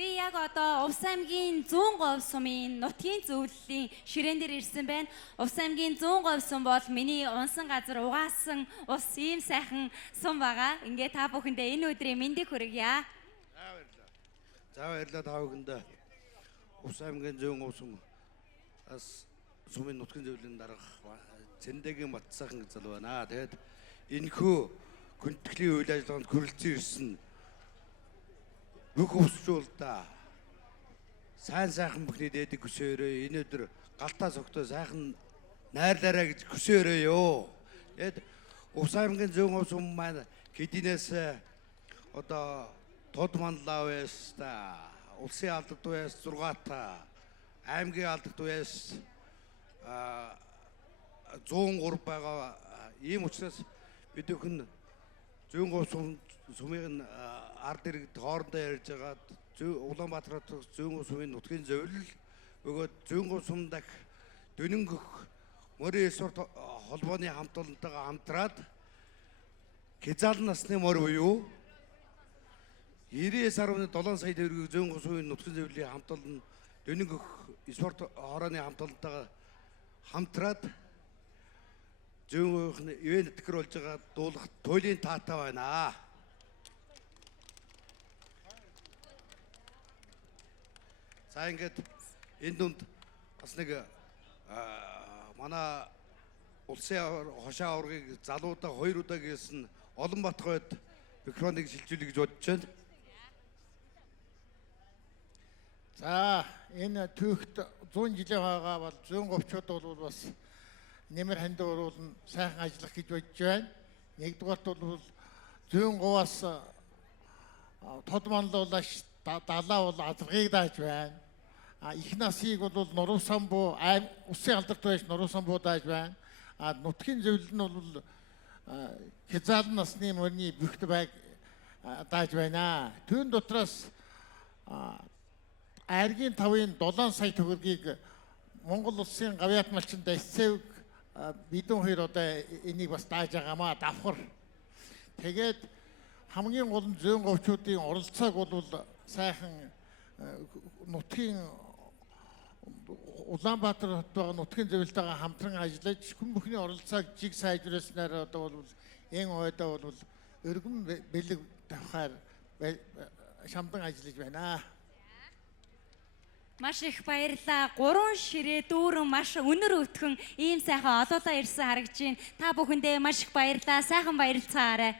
Би яг одоо Увс аймгийн 100% сумын нутгийн зөвлөлийн ширээн дээр ирсэн байна. Увс аймгийн 100% сум бол миний унсан газар угаасан ус ийм сайхан сум байгаа. Ингээ та бүхэндээ энэ өдрийн мэндийг хүргье. За баярлалаа та бүхэндээ. Увс аймгийн 100% сум as сумын нутгийн зөвлөлийн дарга Цэндэгийн бат сайхан зал байна. Тэгээд энэхүү хүндэтгэлийн үйл ажиллагаанд хүрэлцэн ирсэн бүх өвсчүүлдэ сайн бүхний дээдэг хүсээрээ энэ өдөр галтаа согтоо сайхан найрлаарай гэж хүсээрээ ёо. Тэгэд Увс аймгийн 100% сум маань хэдийнээс одоо тод манлаа байс та улсын алдагт байс 6 та аймгийн алдагт байс 103 байгаа. Ийм учраас бид бүхэн 100% сумын ард иргэд хоорондоо ярьж байгаа Улаанбаатар хотын 100% сумын нутгийн зөвлөл өгөөд 100% сум дах дөнөнгөх морин эсвэр холбооны хамт олонтойгоо хамтраад Хязаалан насны морь буюу 99.7 сая төгрөгийг 100% сумын нутгийн зөвлөлийн хамт олон дөнөнгөх эсвэр хорооны хамт олонтойгоо хамтраад 100% ивэн тэтгэр болж байгаа дуулах туйлын таатай байна. За ингээд энэ дунд бас нэг манай улсын хошоо аваргыг залуудаа 2 удаа гээсэн Улаанбаатар хойд микрофоныг шилжүүлэх гэж бодож байна. За энэ түүхт 100 жилийн хойгоо бол 100 бол бас нэмэр ханд уруулна сайхан ажиллах гэж бодож байна. Нэгдүгээрт бол 100%-аас тод манлуулаш далаа бол азаргыг дааж байна. Их насыг бол нуруусан буу усын алдарт байж нуруусан буу дааж байна. Нутгийн зөвлөл нь бол Хязаалан насны мөрний бөхт байг дааж байна. Түүн дотроос Айргийн 5-ын 7 сая төгрөгийг Монгол улсын гавьяат малчин Дайсцэвг бидэн хоёр одоо энийг бас дааж байгаамаа давхар. Тэгээд хамгийн гол нь 100%-уудын оролцоог бол сайхан нутгийн Улаанбаатар хот байгаа нутгийн зөвлөлтөйгээ хамтран ажиллаж хүн бүхний оролцоог жиг сайжруулснаар одоо бол энэ хойдоо бол өргөн бэлэг тавихаар шамдан ажиллаж байна. Маш их баярлалаа. 3 ширээ дүүрэн маш өнөр өтгөн ийм сайхан олоолаа ирсэн харагдаж байна. Та бүхэндээ маш их баярлалаа. Сайхан баярлцаагаарай.